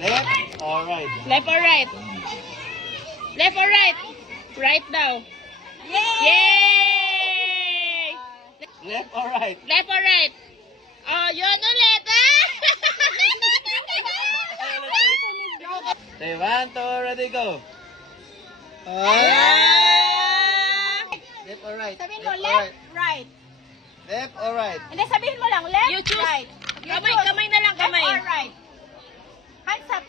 Left or right? Left or right? Left or right? Right daw. Yay! Yay! Left or right? Left or right? Oh, yun ulit. Okay, 1, 2, ready, go. Left or right? Sabihin mo, Left or left, right? right. Left or right? Hindi, sabihin mo lang, left, You choose. right. Kamay, kamay na lang, kamay. Left or right? Hands up.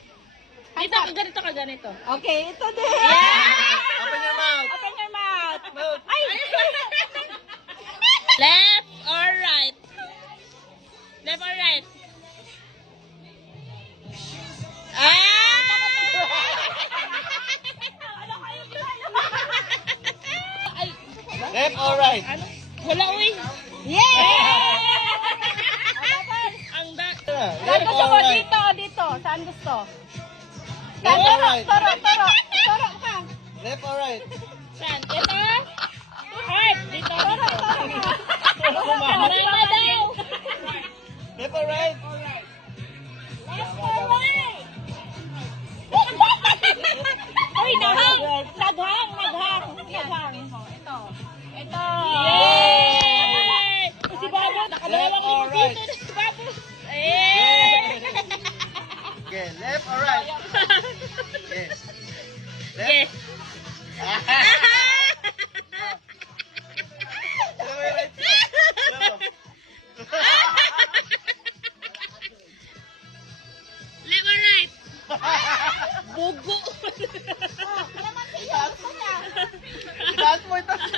Dito ka ganito ka ganito. Okay, ito din. Open your mouth. Open your mouth. Mouth. Ay! Left or right? Left or right? Ay, Left or right? ano? Wala, uy. Yay! Ang da... Saan Left gusto or mo? right? Dito, dito. Saan gusto? Left or right? Toro ka. Left or right? Saan? Dito? Heart. Dito. Toro ka. Mama daw. Left or right? Uy, naghang. Naghang. Ito. Yay! Si Babo. Left or right? Si Babo. Yay! Okay, left or right? Yes. Left? Yes. Slow, right? Slow. Left or right? Bugo. Naman siya. Gusto niya. Itaas mo, itaas mo.